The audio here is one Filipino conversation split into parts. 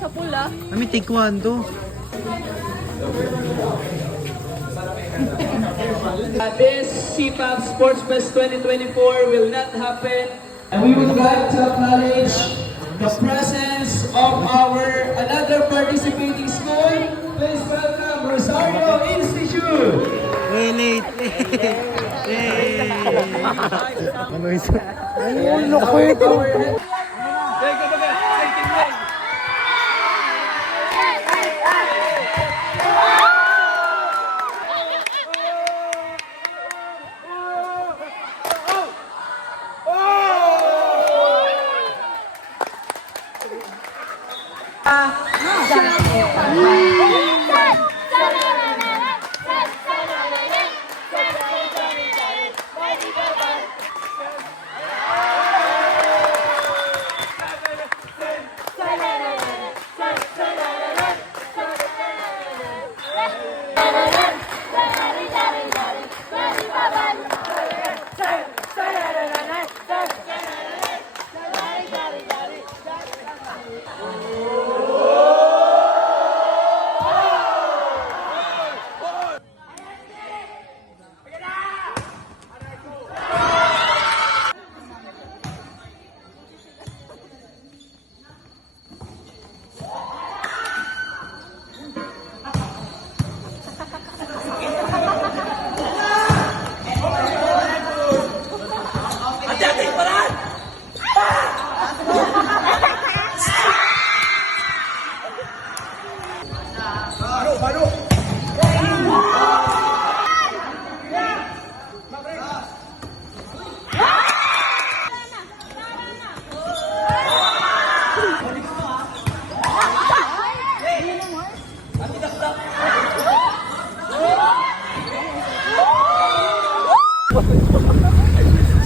Sa pula. Kami taekwondo. This CPAP Sports Fest 2024 will not happen, and we would like to acknowledge the presence of our another participating school. Please welcome Rosario Institute. Wait. Ano isa? Ayun, loko ito.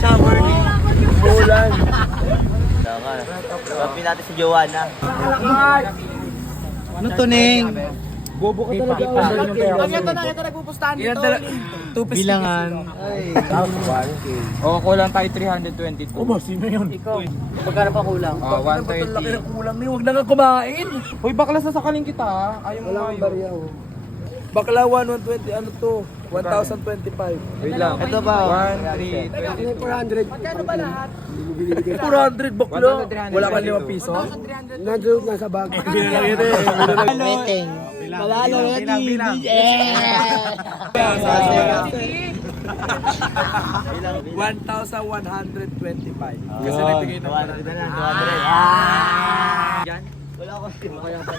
Summer ni Bulan. Sabi natin si Joanna. Ano to, Neng? Bobo ka talaga. Ito nagpupustahan dito. Bilangan. Oo, kulang tayo 322. Ba, sino yun? Ikaw. Magkano pa kulang? 130. Kulang na yun. Huwag na nga kumain. Hoy, bakla sasakalin kita ha. Ayaw mo mayo. Bakla 120, ano to? 1,025. Wait lang. Ito ba? 1, 3, 400. Magkano ba lahat? 400 bakla. Wala ka 5 piso? 1,300. Nandun nasa bag. Waiting. Malalo Bilang. 1,125. Kasi nagbigay ng 200. Yan. Wala ko sino kaya pa.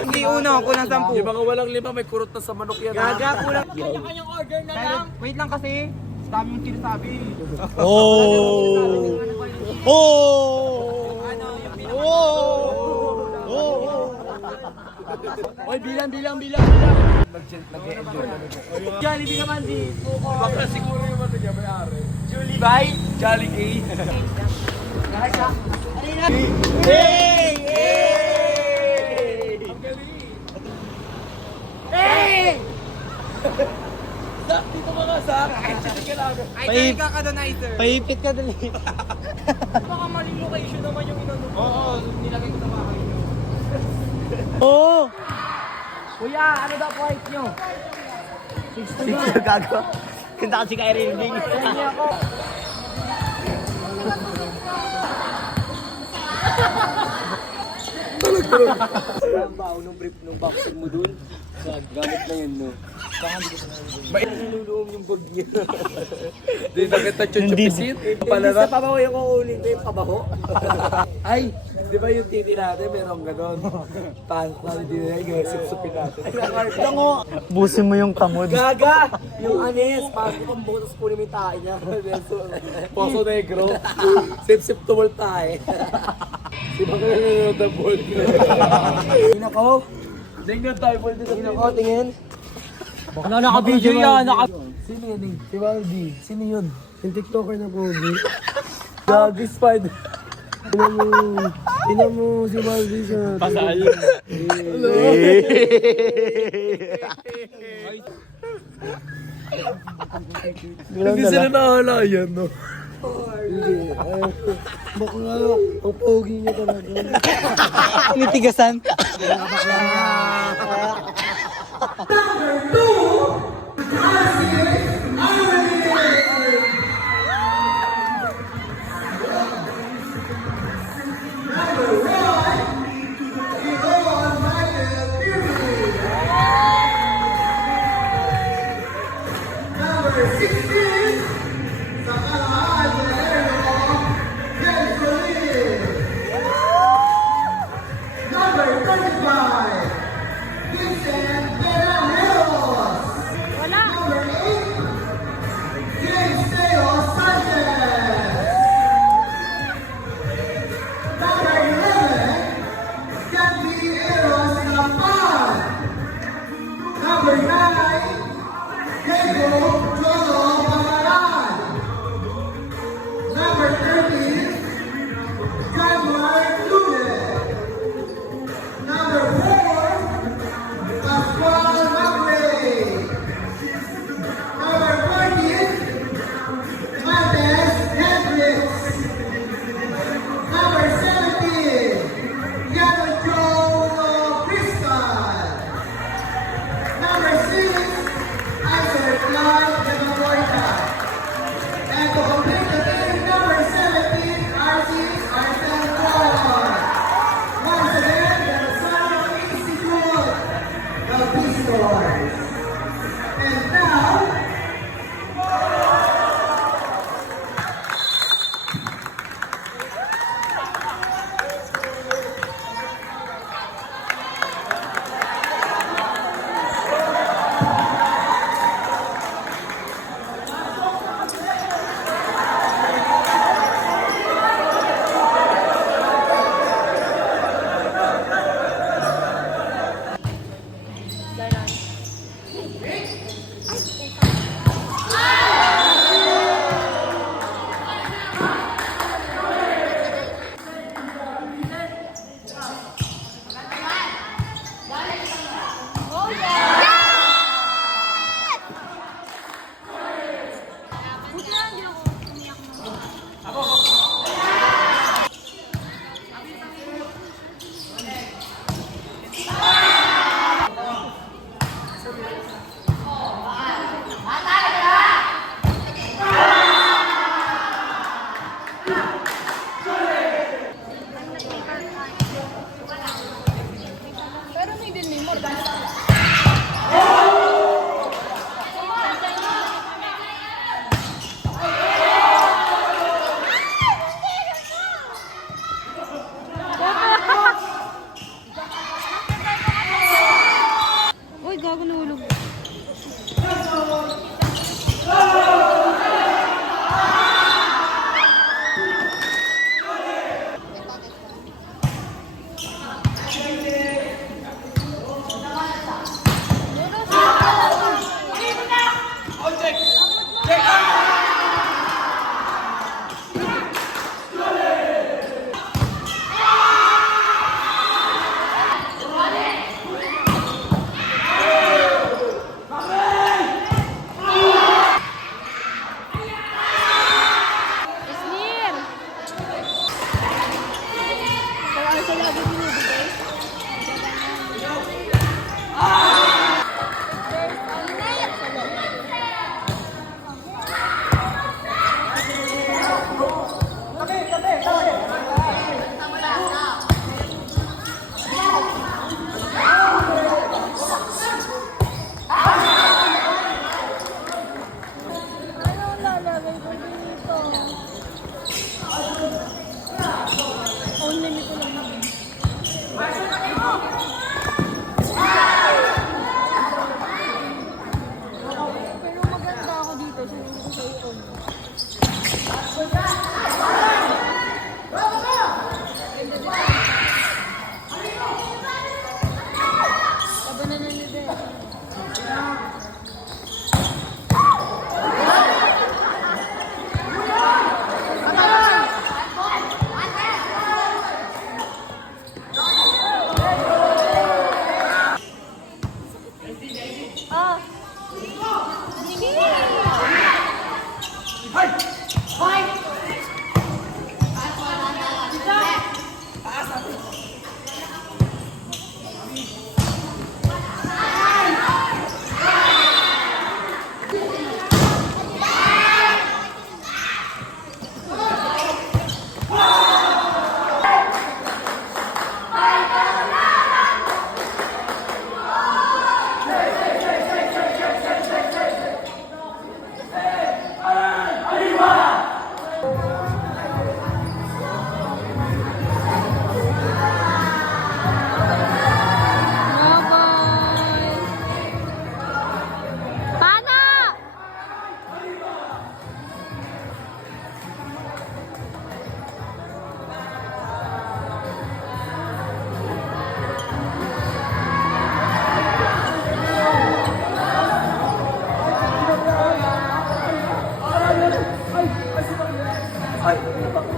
Hindi uno, kulang 10. Di ba nga walang 5, may kurot na sa manok yan. Gaga, kulang. Kanya-kanyang order na lang. Wait lang kasi. Dami yung sinasabi. Oh! Oy, bilang. Jollibee naman di. Bakla siguro yung ano niya, may-ari. Julie Bay. Jolly K. Sak, dito mga sak. Ay, kakadonizer. Paipit ka dali. Baka maling location naman yung inano. Oo, nilagay ko sa bahay nyo. Oo! Kuya, ano daw price nyo? 60 gago. Kanta kasi kay Rilbing. Ang baho nung brief nung boxing mo dun. Gamit na yun, no? May naluluom yung bag niya. Di na kita chuchupisit. Sa pabaho yung kukunin ko yung pabaho. Ay, di ba yung titi natin, merong ganon. Hindi na yung sipsupin natin. Busin mo yung kamod. Gaga! Yung anis, pagod ang butas po ni tayo niya. Poso Negro. Sip-sip tumol tayo. Si Baka nanonood ng ball. Tingnan ko. Tingnan tayo ball dito. Tingnan ko, tingin. Bakla naka-video yan. Sino yun eh? Si Waldy. Sino yun? Yung TikToker na pogi. Gagi Spider. Tingnan mo si Baldi sa... Pasal. Hindi sila nakahalayan, no? Hindi. Bakla. Ang pogi niya talaga. Tinitigasan. Uy, gago nahulog. Isnir! Kaya sa labi binibigay? Ano lalagay ko dito? Only ko lang naman. Ay,